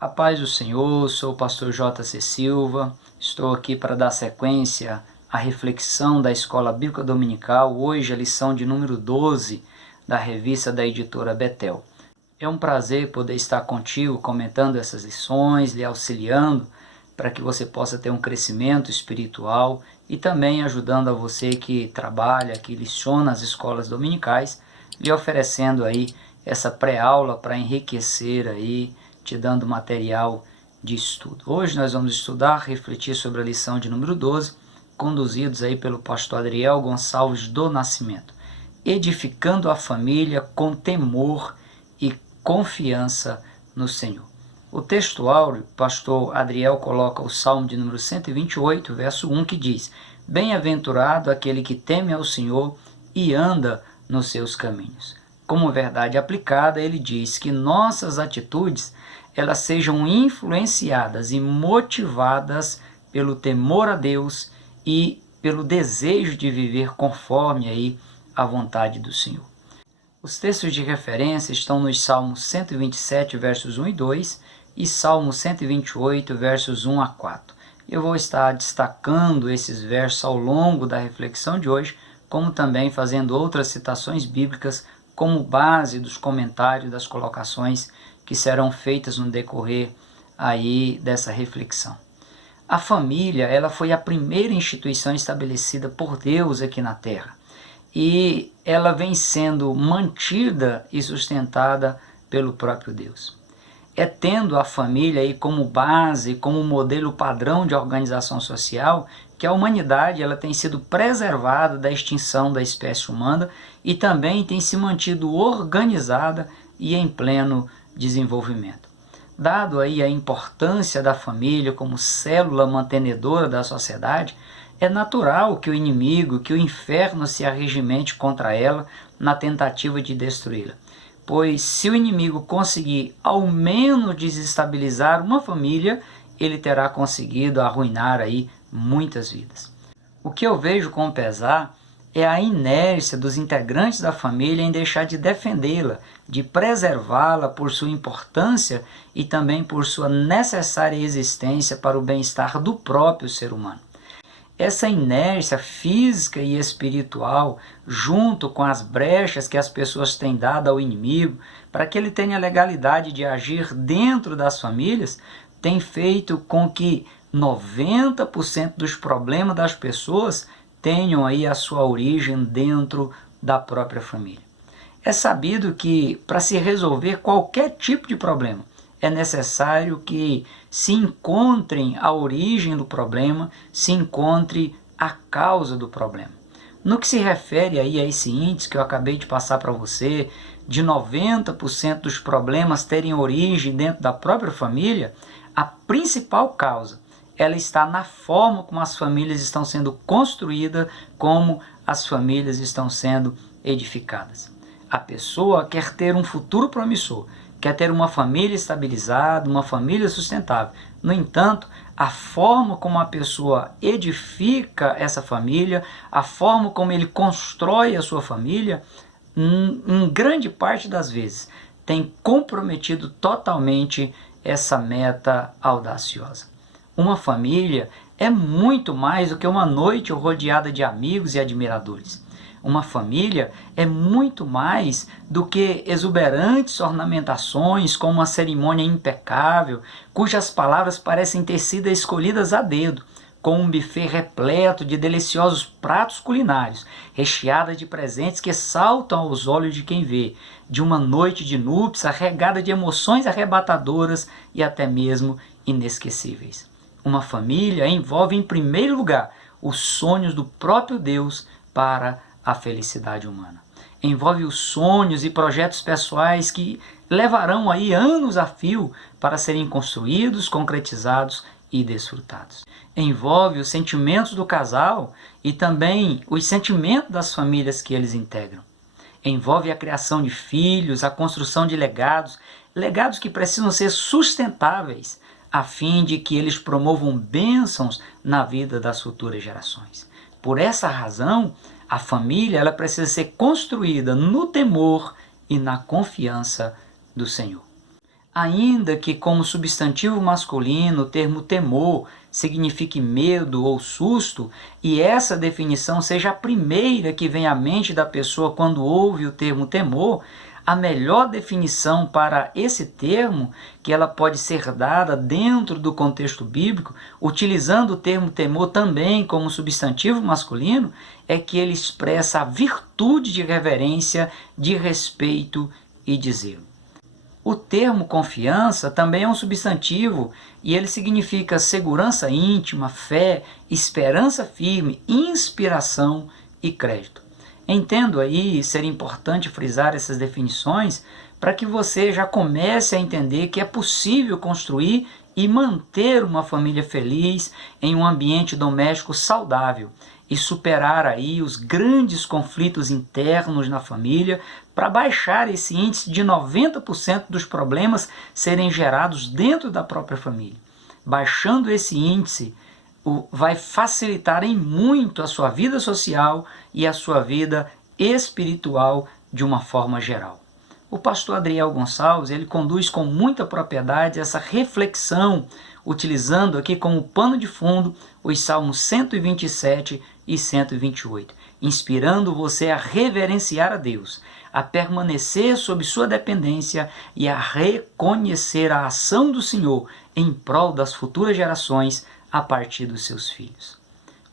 A paz do Senhor, sou o pastor J.C. Silva, estou aqui para dar sequência à reflexão da Escola Bíblica Dominical, hoje a lição de número 12 da revista da editora Betel. É um prazer poder estar contigo comentando essas lições, lhe auxiliando para que você possa ter um crescimento espiritual e também ajudando a você que trabalha, que leciona as escolas dominicais, lhe oferecendo aí essa pré-aula para enriquecer aí, te dando material de estudo. Hoje nós vamos estudar, refletir sobre a lição de número 12, conduzidos aí pelo pastor Adriel Gonçalves do Nascimento, edificando a família com temor e confiança no Senhor. O texto áureo, o pastor Adriel coloca o Salmo de número 128, verso 1, que diz: Bem-aventurado aquele que teme ao Senhor e anda nos seus caminhos. Como verdade aplicada, ele diz que nossas atitudes elas sejam influenciadas e motivadas pelo temor a Deus e pelo desejo de viver conforme aí a vontade do Senhor. Os textos de referência estão nos Salmos 127, versos 1 e 2 e Salmo 128, versos 1 a 4. Eu vou estar destacando esses versos ao longo da reflexão de hoje, como também fazendo outras citações bíblicas como base dos comentários, das colocações que serão feitas no decorrer aí dessa reflexão. A família, ela foi a primeira instituição estabelecida por Deus aqui na Terra. E ela vem sendo mantida e sustentada pelo próprio Deus. É tendo a família aí como base, como modelo padrão de organização social, que a humanidade ela tem sido preservada da extinção da espécie humana e também tem se mantido organizada e em pleno desenvolvimento. Dado aí a importância da família como célula mantenedora da sociedade, é natural que o inimigo, que o inferno se arregimente contra ela na tentativa de destruí-la. Pois se o inimigo conseguir ao menos desestabilizar uma família, ele terá conseguido arruinar aí muitas vidas. O que eu vejo com pesar é a inércia dos integrantes da família em deixar de defendê-la, de preservá-la por sua importância e também por sua necessária existência para o bem-estar do próprio ser humano. Essa inércia física e espiritual, junto com as brechas que as pessoas têm dado ao inimigo, para que ele tenha legalidade de agir dentro das famílias, tem feito com que 90% dos problemas das pessoas tenham aí a sua origem dentro da própria família. É sabido que para se resolver qualquer tipo de problema, é necessário que se encontrem a origem do problema, se encontre a causa do problema. No que se refere aí a esse índice que eu acabei de passar para você, de 90% dos problemas terem origem dentro da própria família, a principal causa ela está na forma como as famílias estão sendo construídas, como as famílias estão sendo edificadas. A pessoa quer ter um futuro promissor, quer ter uma família estabilizada, uma família sustentável. No entanto, a forma como a pessoa edifica essa família, a forma como ele constrói a sua família, em grande parte das vezes, tem comprometido totalmente essa meta audaciosa. Uma família é muito mais do que uma noite rodeada de amigos e admiradores. Uma família é muito mais do que exuberantes ornamentações com uma cerimônia impecável, cujas palavras parecem ter sido escolhidas a dedo, com um buffet repleto de deliciosos pratos culinários, recheada de presentes que saltam aos olhos de quem vê, de uma noite de núpcias regada de emoções arrebatadoras e até mesmo inesquecíveis. Uma família envolve em primeiro lugar os sonhos do próprio Deus para a felicidade humana. Envolve os sonhos e projetos pessoais que levarão aí anos a fio para serem construídos, concretizados e desfrutados. Envolve os sentimentos do casal e também os sentimentos das famílias que eles integram. Envolve a criação de filhos, a construção de legados, legados que precisam ser sustentáveis, a fim de que eles promovam bênçãos na vida das futuras gerações. Por essa razão, a família ela precisa ser construída no temor e na confiança do Senhor. Ainda que como substantivo masculino o termo temor signifique medo ou susto, e essa definição seja a primeira que vem à mente da pessoa quando ouve o termo temor, a melhor definição para esse termo, que ela pode ser dada dentro do contexto bíblico, utilizando o termo temor também como substantivo masculino, é que ele expressa a virtude de reverência, de respeito e de zelo. O termo confiança também é um substantivo e ele significa segurança íntima, fé, esperança firme, inspiração e crédito. Entendo aí ser importante frisar essas definições para que você já comece a entender que é possível construir e manter uma família feliz em um ambiente doméstico saudável e superar aí os grandes conflitos internos na família para baixar esse índice de 90% dos problemas serem gerados dentro da própria família. Baixando esse índice, vai facilitar em muito a sua vida social e a sua vida espiritual de uma forma geral. O pastor Adriel Gonçalves, ele conduz com muita propriedade essa reflexão, utilizando aqui como pano de fundo os Salmos 127 e 128, inspirando você a reverenciar a Deus, a permanecer sob sua dependência e a reconhecer a ação do Senhor em prol das futuras gerações a partir dos seus filhos.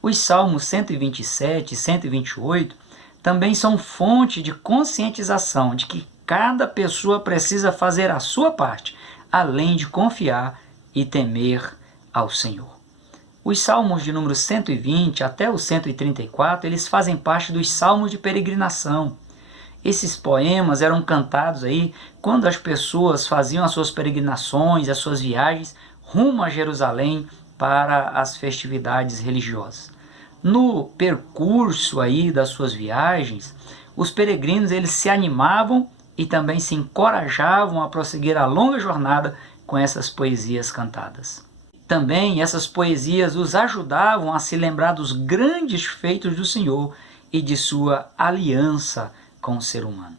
Os Salmos 127 e 128 também são fonte de conscientização de que cada pessoa precisa fazer a sua parte, além de confiar e temer ao Senhor. Os salmos de número 120 até o 134, eles fazem parte dos salmos de peregrinação. Esses poemas eram cantados aí quando as pessoas faziam as suas peregrinações, as suas viagens rumo a Jerusalém para as festividades religiosas. No percurso aí das suas viagens, os peregrinos eles se animavam e também se encorajavam a prosseguir a longa jornada com essas poesias cantadas. Também essas poesias os ajudavam a se lembrar dos grandes feitos do Senhor e de sua aliança com o ser humano.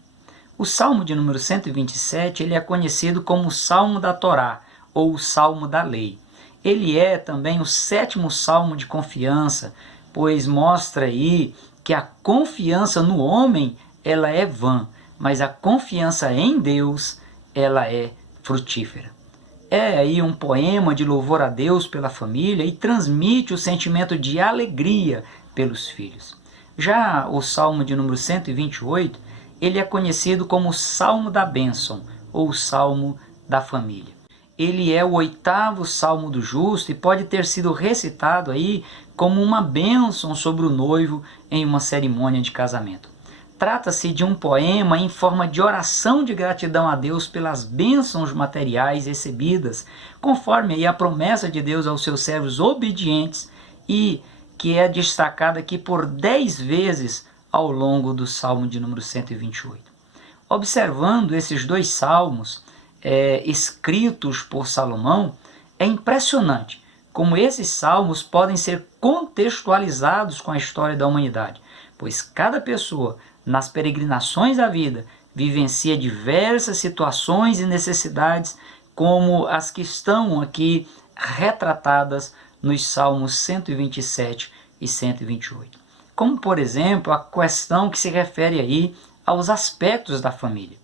O Salmo de número 127 ele é conhecido como o Salmo da Torá, ou o Salmo da Lei. Ele é também o 7º Salmo de confiança, pois mostra aí que a confiança no homem ela é vã, mas a confiança em Deus ela é frutífera. É aí um poema de louvor a Deus pela família e transmite o sentimento de alegria pelos filhos. Já o Salmo de número 128, ele é conhecido como o Salmo da Bênção, ou o Salmo da Família. Ele é o 8º Salmo do justo e pode ter sido recitado aí como uma bênção sobre o noivo em uma cerimônia de casamento. Trata-se de um poema em forma de oração de gratidão a Deus pelas bênçãos materiais recebidas, conforme aí a promessa de Deus aos seus servos obedientes e que é destacada aqui por 10 vezes ao longo do Salmo de número 128. Observando esses 2 salmos escritos por Salomão, é impressionante como esses salmos podem ser contextualizados com a história da humanidade, pois cada pessoa nas peregrinações da vida vivencia diversas situações e necessidades como as que estão aqui retratadas nos Salmos 127 e 128. Como, por exemplo, a questão que se refere aí aos aspectos da família.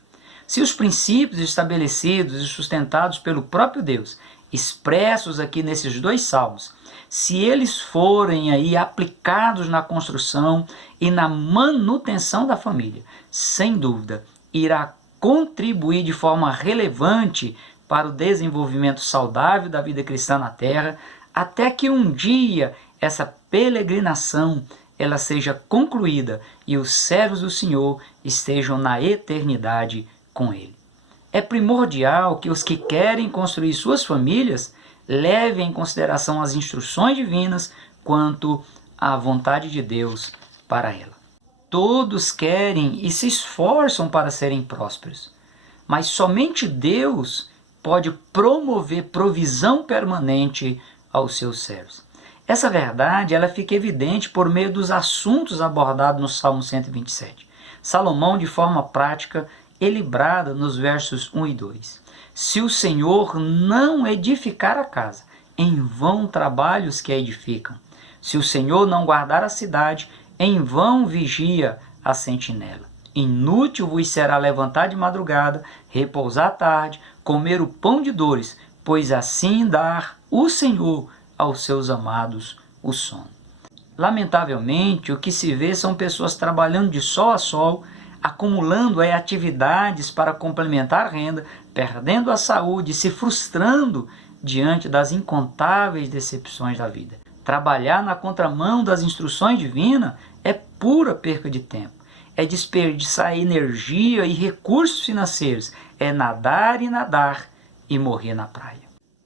Se os princípios estabelecidos e sustentados pelo próprio Deus, expressos aqui nesses 2 salmos, se eles forem aí aplicados na construção e na manutenção da família, sem dúvida, irá contribuir de forma relevante para o desenvolvimento saudável da vida cristã na Terra, até que um dia essa peregrinação ela seja concluída e os servos do Senhor estejam na eternidade com Ele. É primordial que os que querem construir suas famílias levem em consideração as instruções divinas quanto à vontade de Deus para ela. Todos querem e se esforçam para serem prósperos, mas somente Deus pode promover provisão permanente aos seus servos. Essa verdade ela fica evidente por meio dos assuntos abordados no Salmo 127. Salomão, de forma prática, ele brada nos versos 1 e 2. Se o Senhor não edificar a casa, em vão trabalham os que a edificam. Se o Senhor não guardar a cidade, em vão vigia a sentinela. Inútil vos será levantar de madrugada, repousar à tarde, comer o pão de dores, pois assim dar o Senhor aos seus amados o sono. Lamentavelmente, o que se vê são pessoas trabalhando de sol a sol, acumulando atividades para complementar a renda, perdendo a saúde, se frustrando diante das incontáveis decepções da vida. Trabalhar na contramão das instruções divinas é pura perca de tempo. É desperdiçar energia e recursos financeiros. É nadar e morrer na praia.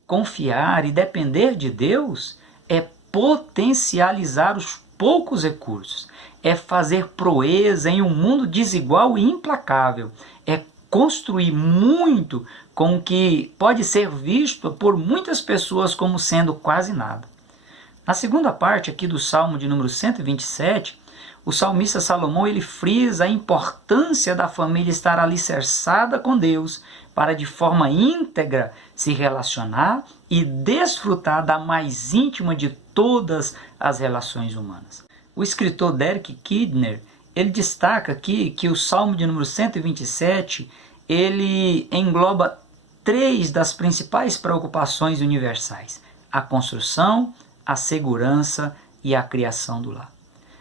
Confiar e depender de Deus é potencializar os poucos recursos. É fazer proeza em um mundo desigual e implacável. É construir muito com o que pode ser visto por muitas pessoas como sendo quase nada. Na segunda parte aqui do Salmo de número 127, o salmista Salomão ele frisa a importância da família estar alicerçada com Deus para de forma íntegra se relacionar e desfrutar da mais íntima de todas as relações humanas. O escritor Derek Kidner ele destaca aqui que o Salmo de número 127 ele engloba 3 das principais preocupações universais: a construção, a segurança e a criação do lar.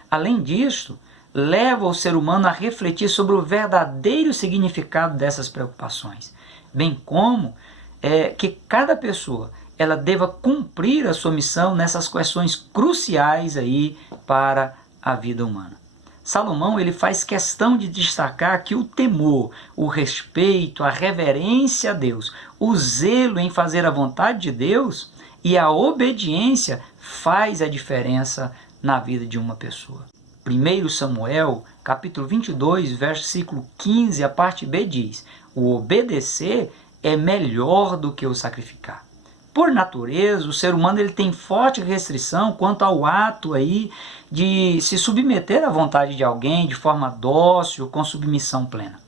Além disso, leva o ser humano a refletir sobre o verdadeiro significado dessas preocupações, bem como que cada pessoa ela deva cumprir a sua missão nessas questões cruciais aí para a vida humana. Salomão ele faz questão de destacar que o temor, o respeito, a reverência a Deus, o zelo em fazer a vontade de Deus e a obediência faz a diferença na vida de uma pessoa. 1 Samuel, capítulo 22, versículo 15, a parte B diz: o obedecer é melhor do que o sacrificar. Por natureza, o ser humano ele tem forte restrição quanto ao ato aí de se submeter à vontade de alguém de forma dócil, com submissão plena.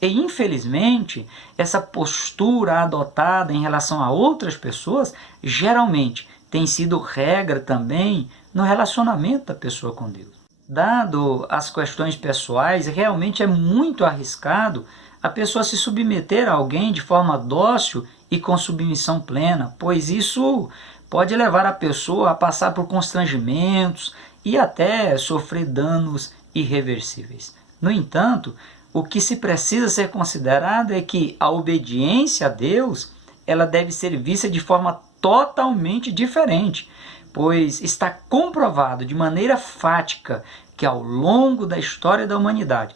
E infelizmente, essa postura adotada em relação a outras pessoas, geralmente tem sido regra também no relacionamento da pessoa com Deus. Dado as questões pessoais, realmente é muito arriscado a pessoa se submeter a alguém de forma dócil e com submissão plena, pois isso pode levar a pessoa a passar por constrangimentos e até sofrer danos irreversíveis. No entanto, o que se precisa ser considerado é que a obediência a Deus ela deve ser vista de forma totalmente diferente, pois está comprovado de maneira fática que ao longo da história da humanidade,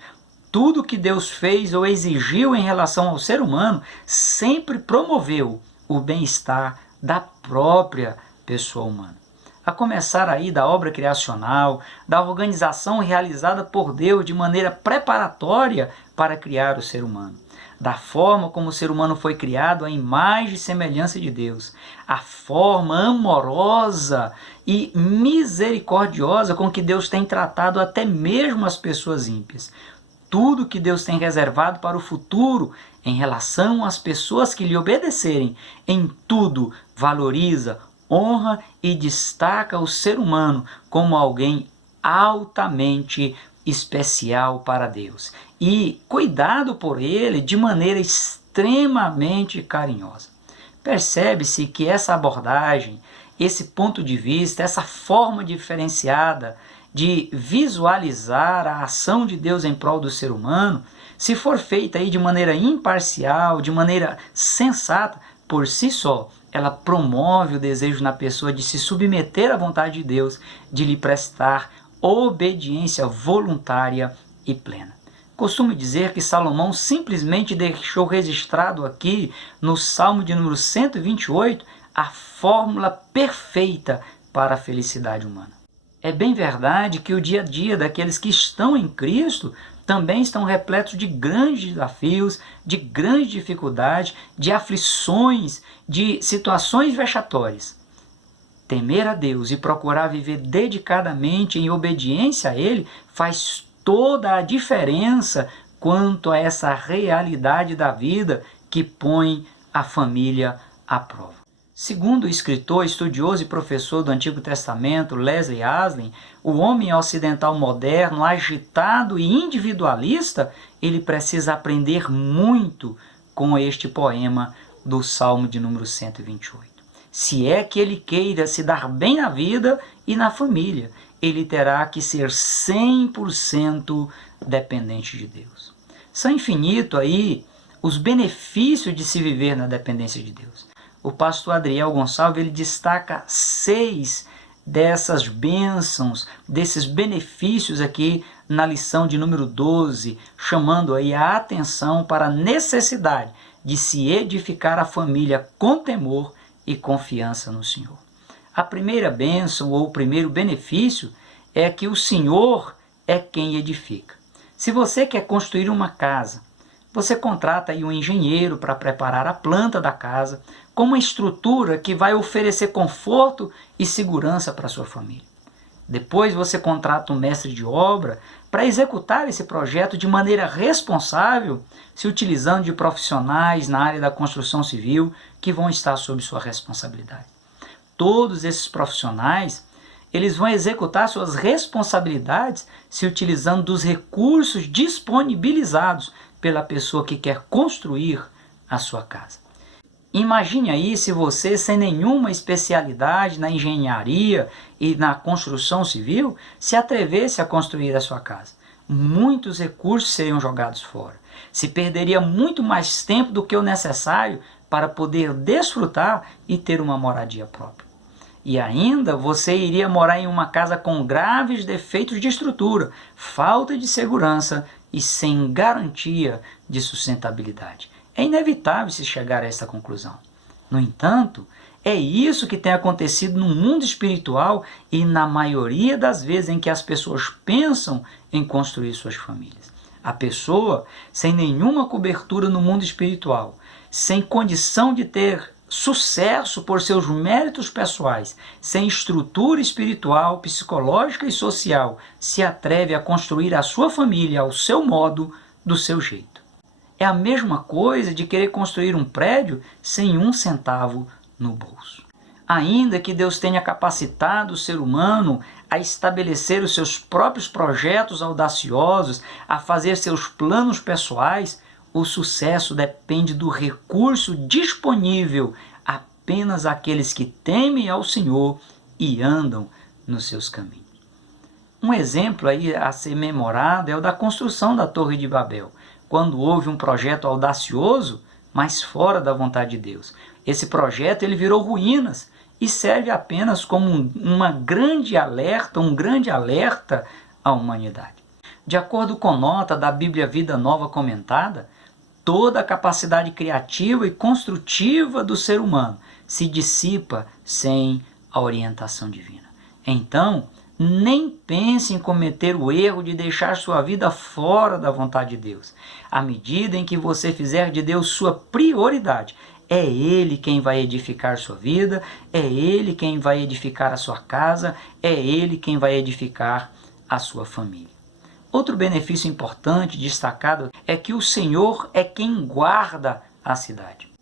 tudo que Deus fez ou exigiu em relação ao ser humano sempre promoveu o bem-estar da própria pessoa humana. A começar aí da obra criacional, da organização realizada por Deus de maneira preparatória para criar o ser humano, da forma como o ser humano foi criado à imagem e semelhança de Deus, a forma amorosa e misericordiosa com que Deus tem tratado até mesmo as pessoas ímpias. Tudo que Deus tem reservado para o futuro em relação às pessoas que lhe obedecerem, em tudo valoriza, honra e destaca o ser humano como alguém altamente especial para Deus e cuidado por ele de maneira extremamente carinhosa. Percebe-se que essa abordagem, esse ponto de vista, essa forma diferenciada de visualizar a ação de Deus em prol do ser humano, se for feita aí de maneira imparcial, de maneira sensata, por si só, ela promove o desejo na pessoa de se submeter à vontade de Deus, de lhe prestar obediência voluntária e plena. Costumo dizer que Salomão simplesmente deixou registrado aqui no Salmo de número 128 a fórmula perfeita para a felicidade humana. É bem verdade que o dia a dia daqueles que estão em Cristo também estão repletos de grandes desafios, de grandes dificuldades, de aflições, de situações vexatórias. Temer a Deus e procurar viver dedicadamente em obediência a Ele faz toda a diferença quanto a essa realidade da vida que põe a família aprova. Segundo o escritor, estudioso e professor do Antigo Testamento, Leslie Aslin, o homem ocidental moderno, agitado e individualista, ele precisa aprender muito com este poema do Salmo de número 128. Se é que ele queira se dar bem na vida e na família, ele terá que ser 100% dependente de Deus. São infinitos aí os benefícios de se viver na dependência de Deus. O pastor Adriel Gonçalves ele destaca 6 dessas bênçãos, desses benefícios aqui na lição de número 12, chamando aí a atenção para a necessidade de se edificar a família com temor e confiança no Senhor. A primeira bênção ou o primeiro benefício é que o Senhor é quem edifica. Se você quer construir uma casa, você contrata aí um engenheiro para preparar a planta da casa com uma estrutura que vai oferecer conforto e segurança para a sua família. Depois você contrata um mestre de obra para executar esse projeto de maneira responsável, se utilizando de profissionais na área da construção civil que vão estar sob sua responsabilidade. Todos esses profissionais, eles vão executar suas responsabilidades se utilizando dos recursos disponibilizados pela pessoa que quer construir a sua casa. Imagine aí se você, sem nenhuma especialidade na engenharia e na construção civil, se atrevesse a construir a sua casa. Muitos recursos seriam jogados fora. Se perderia muito mais tempo do que o necessário para poder desfrutar e ter uma moradia própria. E ainda você iria morar em uma casa com graves defeitos de estrutura, falta de segurança e sem garantia de sustentabilidade. É inevitável se chegar a essa conclusão. No entanto, é isso que tem acontecido no mundo espiritual e na maioria das vezes em que as pessoas pensam em construir suas famílias. A pessoa sem nenhuma cobertura no mundo espiritual, sem condição de ter sucesso por seus méritos pessoais, sem estrutura espiritual, psicológica e social, se atreve a construir a sua família ao seu modo, do seu jeito. É a mesma coisa de querer construir um prédio sem um centavo no bolso. Ainda que Deus tenha capacitado o ser humano a estabelecer os seus próprios projetos audaciosos, a fazer seus planos pessoais, o sucesso depende do recurso disponível apenas àqueles que temem ao Senhor e andam nos seus caminhos. Um exemplo aí a ser memorado é o da construção da Torre de Babel, quando houve um projeto audacioso, mas fora da vontade de Deus. Esse projeto ele virou ruínas e serve apenas como um grande alerta à humanidade. De acordo com nota da Bíblia Vida Nova comentada, toda a capacidade criativa e construtiva do ser humano se dissipa sem a orientação divina. Então, nem pense em cometer o erro de deixar sua vida fora da vontade de Deus. À medida em que você fizer de Deus sua prioridade, é Ele quem vai edificar sua vida, é Ele quem vai edificar a sua casa, é Ele quem vai edificar a sua família. Outro benefício importante destacado é que o Senhor é quem guarda a cidade.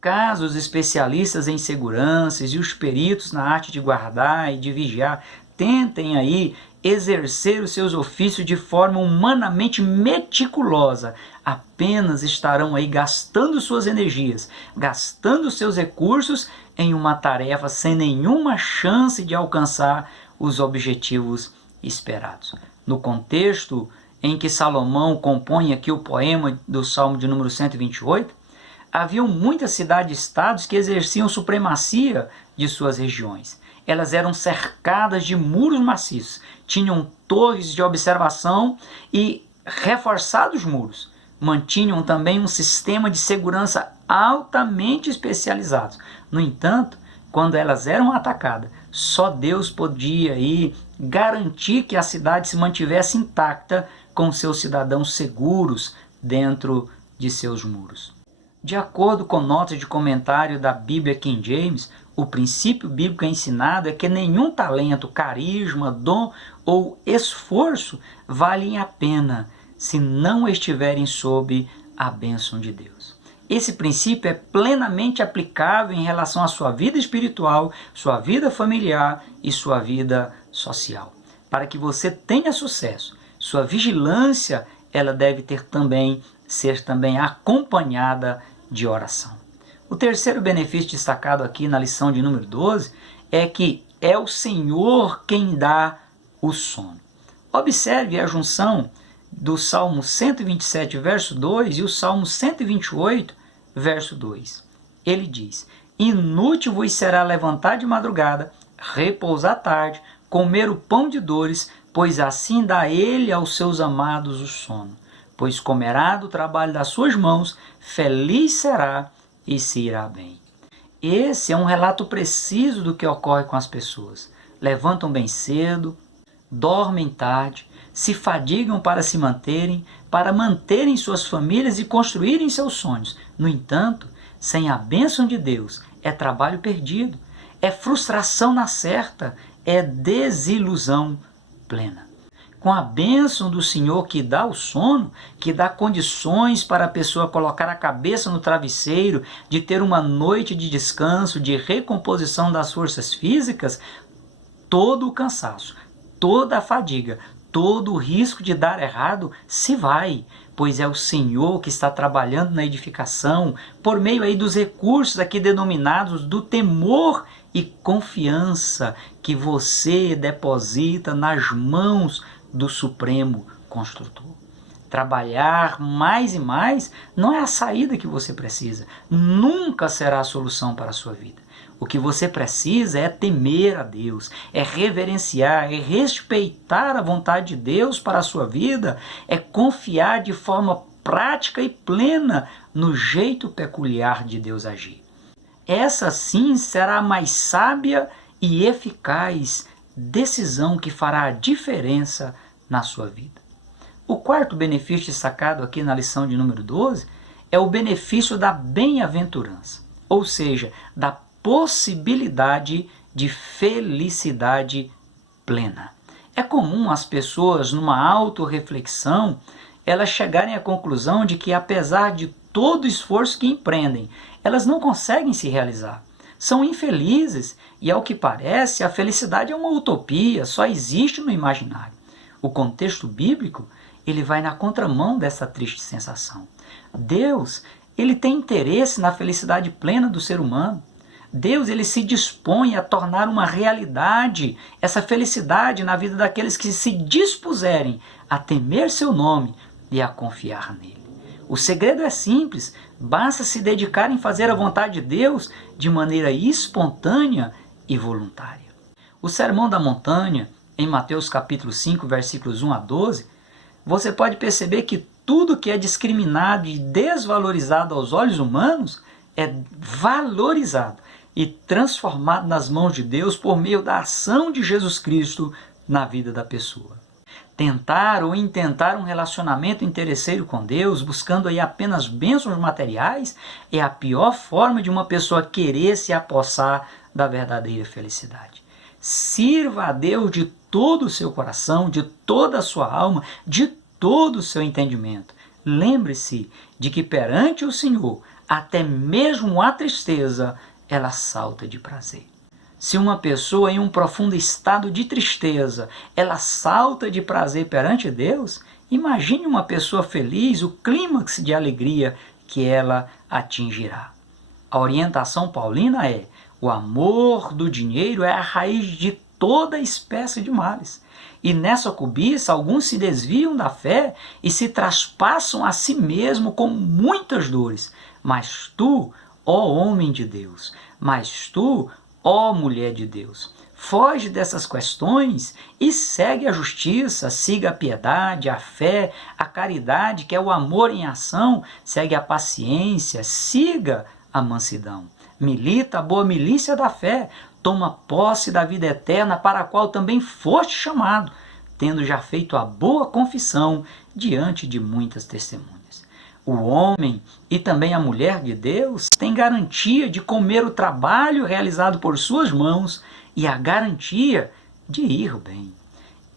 Caso os especialistas em seguranças e os peritos na arte de guardar e de vigiar tentem aí exercer os seus ofícios de forma humanamente meticulosa, apenas estarão aí gastando suas energias, gastando seus recursos em uma tarefa sem nenhuma chance de alcançar os objetivos esperados. No contexto em que Salomão compõe aqui o poema do Salmo de número 128, haviam muitas cidades-estados que exerciam supremacia de suas regiões. Elas eram cercadas de muros maciços, tinham torres de observação e, reforçados muros, mantinham também um sistema de segurança altamente especializado. No entanto, quando elas eram atacadas, só Deus podia aí garantir que a cidade se mantivesse intacta com seus cidadãos seguros dentro de seus muros. De acordo com notas de comentário da Bíblia King James, o princípio bíblico ensinado é que nenhum talento, carisma, dom ou esforço valem a pena se não estiverem sob a bênção de Deus. Esse princípio é plenamente aplicável em relação à sua vida espiritual, sua vida familiar e sua vida social. Para que você tenha sucesso, sua vigilância ela deve ser também acompanhada de oração. O terceiro benefício destacado aqui na lição de número 12 é que é o Senhor quem dá o sono. Observe a junção do Salmo 127, verso 2 e o Salmo 128, verso 2. Ele diz: inútil vos será levantar de madrugada, repousar à tarde, comer o pão de dores, pois assim dá ele aos seus amados o sono. Pois comerá do trabalho das suas mãos, feliz será e se irá bem. Esse é um relato preciso do que ocorre com as pessoas. Levantam bem cedo, dormem tarde, se fadigam para manterem suas famílias e construírem seus sonhos. No entanto, sem a bênção de Deus, é trabalho perdido, é frustração na certa, é desilusão plena. Com a bênção do Senhor que dá o sono, que dá condições para a pessoa colocar a cabeça no travesseiro, de ter uma noite de descanso, de recomposição das forças físicas, todo o cansaço, toda a fadiga, todo o risco de dar errado se vai, pois é o Senhor que está trabalhando na edificação, por meio aí dos recursos aqui denominados do temor e confiança que você deposita nas mãos do Supremo Construtor. Trabalhar mais e mais não é a saída que você precisa, nunca será a solução para a sua vida. O que você precisa é temer a Deus, é reverenciar, é respeitar a vontade de Deus para a sua vida, é confiar de forma prática e plena no jeito peculiar de Deus agir. Essa sim será a mais sábia e eficaz decisão que fará a diferença na sua vida. O quarto benefício destacado aqui na lição de número 12 é o benefício da bem-aventurança, ou seja, da possibilidade de felicidade plena. É comum as pessoas, numa autorreflexão, elas chegarem à conclusão de que, apesar de todo o esforço que empreendem, elas não conseguem se realizar. São infelizes e, ao que parece, a felicidade é uma utopia, só existe no imaginário. O contexto bíblico ele vai na contramão dessa triste sensação. Deus ele tem interesse na felicidade plena do ser humano. Deus ele se dispõe a tornar uma realidade essa felicidade na vida daqueles que se dispuserem a temer seu nome e a confiar nele. O segredo é simples, basta se dedicar em fazer a vontade de Deus de maneira espontânea e voluntária. O Sermão da Montanha, em Mateus capítulo 5, versículos 1 a 12, você pode perceber que tudo que é discriminado e desvalorizado aos olhos humanos é valorizado e transformado nas mãos de Deus por meio da ação de Jesus Cristo na vida da pessoa. Tentar ou intentar um relacionamento interesseiro com Deus, buscando aí apenas bênçãos materiais, é a pior forma de uma pessoa querer se apossar da verdadeira felicidade. Sirva a Deus de todo o seu coração, de toda a sua alma, de todo o seu entendimento. Lembre-se de que perante o Senhor, até mesmo a tristeza, ela salta de prazer. Se uma pessoa em um profundo estado de tristeza, ela salta de prazer perante Deus, imagine uma pessoa feliz, o clímax de alegria que ela atingirá. A orientação paulina é: o amor do dinheiro é a raiz de toda espécie de males. E nessa cobiça, alguns se desviam da fé e se traspassam a si mesmo com muitas dores. Mas tu, ó homem de Deus, mas tu, ó mulher de Deus, foge dessas questões e segue a justiça, siga a piedade, a fé, a caridade, que é o amor em ação, segue a paciência, siga a mansidão. Milita a boa milícia da fé, toma posse da vida eterna para a qual também foste chamado, tendo já feito a boa confissão diante de muitas testemunhas. O homem e também a mulher de Deus têm garantia de comer o trabalho realizado por suas mãos e a garantia de ir bem.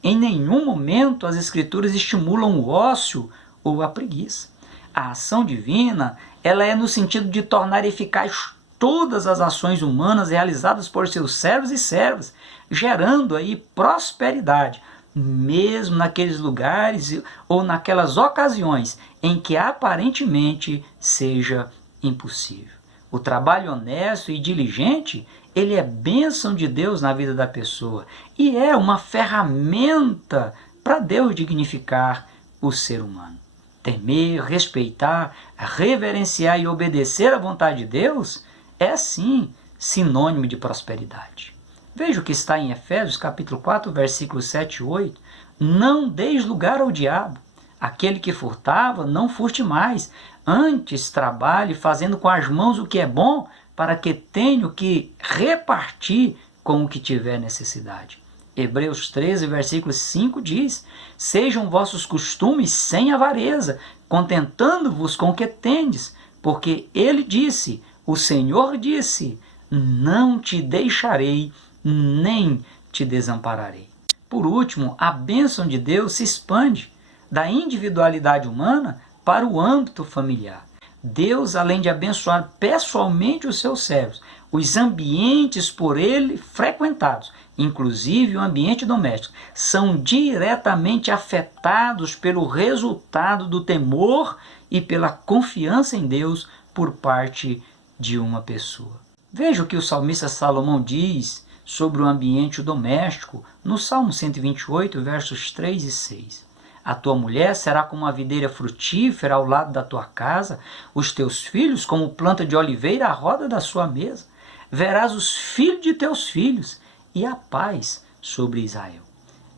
Em nenhum momento as Escrituras estimulam o ócio ou a preguiça. A ação divina ela é no sentido de tornar eficaz todas as ações humanas realizadas por seus servos e servas, gerando aí prosperidade, mesmo naqueles lugares ou naquelas ocasiões em que aparentemente seja impossível. O trabalho honesto e diligente, ele é bênção de Deus na vida da pessoa e é uma ferramenta para Deus dignificar o ser humano. Temer, respeitar, reverenciar e obedecer à vontade de Deus é sim sinônimo de prosperidade. Veja o que está em Efésios capítulo 4, versículos 7 e 8. Não deis lugar ao diabo. Aquele que furtava, não furte mais. Antes trabalhe fazendo com as mãos o que é bom, para que tenha o que repartir com o que tiver necessidade. Hebreus 13, versículo 5 diz: sejam vossos costumes sem avareza, contentando-vos com o que tendes, porque ele disse, o Senhor disse, não te deixarei, nem te desampararei. Por último, a bênção de Deus se expande da individualidade humana para o âmbito familiar. Deus, além de abençoar pessoalmente os seus servos, os ambientes por ele frequentados, inclusive o ambiente doméstico, são diretamente afetados pelo resultado do temor e pela confiança em Deus por parte de uma pessoa. Veja o que o salmista Salomão diz sobre o ambiente doméstico no Salmo 128, versos 3 e 6. A tua mulher será como uma videira frutífera ao lado da tua casa, os teus filhos como planta de oliveira à roda da sua mesa. Verás os filhos de teus filhos e a paz sobre Israel.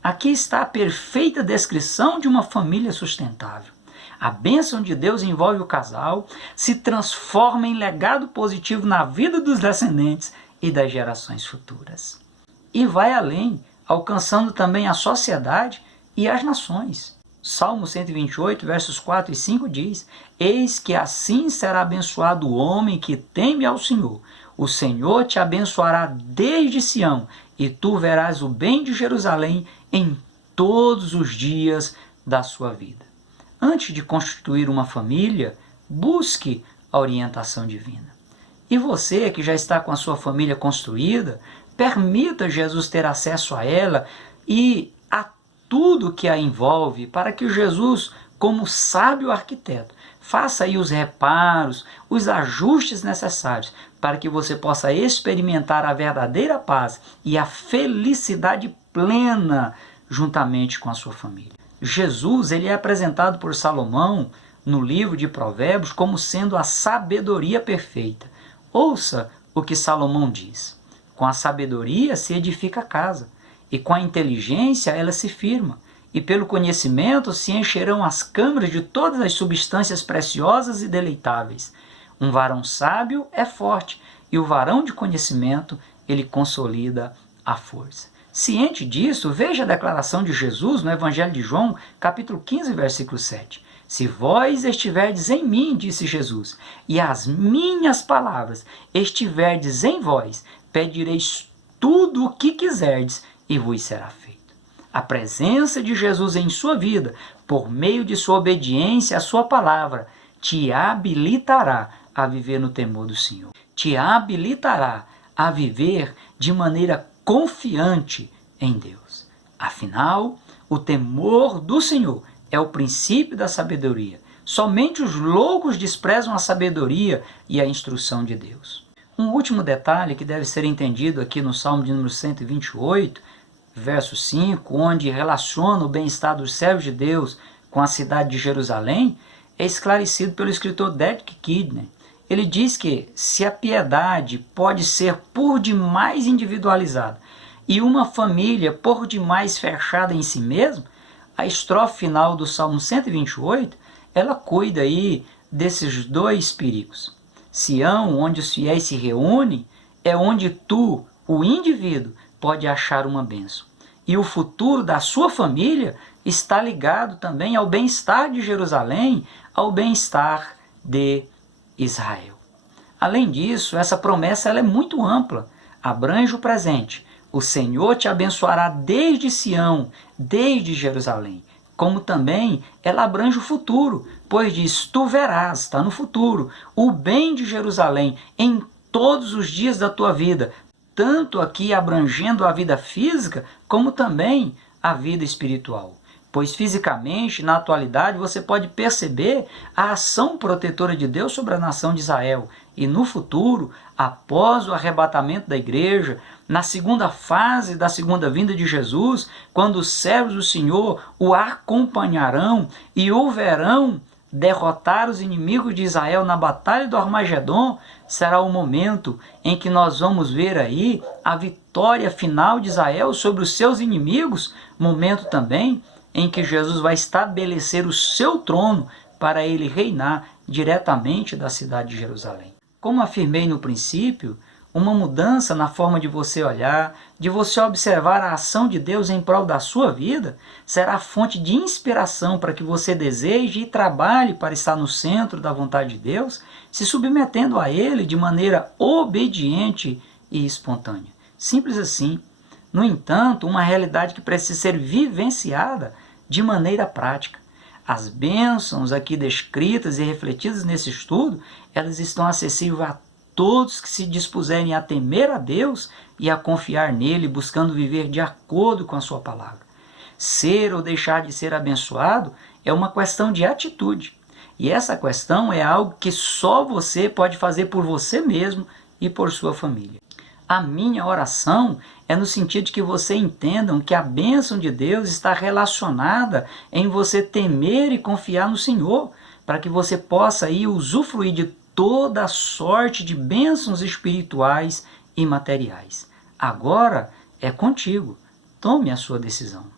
Aqui está a perfeita descrição de uma família sustentável. A bênção de Deus envolve o casal, se transforma em legado positivo na vida dos descendentes e das gerações futuras. E vai além, alcançando também a sociedade e as nações. Salmo 128, versos 4 e 5 diz: eis que assim será abençoado o homem que teme ao Senhor. O Senhor te abençoará desde Sião, e tu verás o bem de Jerusalém em todos os dias da sua vida. Antes de constituir uma família, busque a orientação divina. E você que já está com a sua família construída, permita Jesus ter acesso a ela e a tudo que a envolve, para que Jesus, como sábio arquiteto, faça aí os reparos, os ajustes necessários, para que você possa experimentar a verdadeira paz e a felicidade plena juntamente com a sua família. Jesus, ele é apresentado por Salomão no livro de Provérbios como sendo a sabedoria perfeita. Ouça o que Salomão diz: com a sabedoria se edifica a casa, e com a inteligência ela se firma, e pelo conhecimento se encherão as câmaras de todas as substâncias preciosas e deleitáveis. Um varão sábio é forte, e o varão de conhecimento, ele consolida a força. Ciente disso, veja a declaração de Jesus no Evangelho de João, capítulo 15, versículo 7. Se vós estiverdes em mim, disse Jesus, e as minhas palavras estiverdes em vós, pedireis tudo o que quiserdes, e vos será feito. A presença de Jesus em sua vida, por meio de sua obediência à sua palavra, te habilitará a viver no temor do Senhor. Te habilitará a viver de maneira confiante em Deus. Afinal, o temor do Senhor é o princípio da sabedoria. Somente os loucos desprezam a sabedoria e a instrução de Deus. Um último detalhe que deve ser entendido aqui no Salmo de número 128, verso 5, onde relaciona o bem-estar dos servos de Deus com a cidade de Jerusalém, é esclarecido pelo escritor Derek Kidner. Ele diz que se a piedade pode ser por demais individualizada e uma família por demais fechada em si mesma, a estrofe final do Salmo 128, ela cuida aí desses dois perigos. Sião, onde os fiéis se reúnem, é onde tu, o indivíduo, pode achar uma bênção. E o futuro da sua família está ligado também ao bem-estar de Jerusalém, ao bem-estar de Israel. Além disso, essa promessa ela é muito ampla, abrange o presente. O Senhor te abençoará desde Sião, desde Jerusalém. como também ela abrange o futuro, pois diz, tu verás, está no futuro, o bem de Jerusalém em todos os dias da tua vida, tanto aqui abrangendo a vida física, como também a vida espiritual. Pois fisicamente, na atualidade, você pode perceber a ação protetora de Deus sobre a nação de Israel. E no futuro, após o arrebatamento da igreja, na segunda fase da segunda vinda de Jesus, quando os servos do Senhor o acompanharão e o verão derrotar os inimigos de Israel na batalha do Armagedon, será o momento em que nós vamos ver aí a vitória final de Israel sobre os seus inimigos, momento também em que Jesus vai estabelecer o seu trono para ele reinar diretamente da cidade de Jerusalém. Como afirmei no princípio, uma mudança na forma de você olhar, de você observar a ação de Deus em prol da sua vida, será fonte de inspiração para que você deseje e trabalhe para estar no centro da vontade de Deus, se submetendo a Ele de maneira obediente e espontânea. Simples assim. No entanto, uma realidade que precisa ser vivenciada de maneira prática. As bênçãos aqui descritas e refletidas nesse estudo, elas estão acessíveis a todos que se dispuserem a temer a Deus e a confiar nele, buscando viver de acordo com a sua palavra. Ser ou deixar de ser abençoado é uma questão de atitude. E essa questão é algo que só você pode fazer por você mesmo e por sua família. A minha oração é no sentido de que você entendam que a bênção de Deus está relacionada em você temer e confiar no Senhor, para que você possa aí usufruir de toda a sorte de bênçãos espirituais e materiais. Agora é contigo. Tome a sua decisão.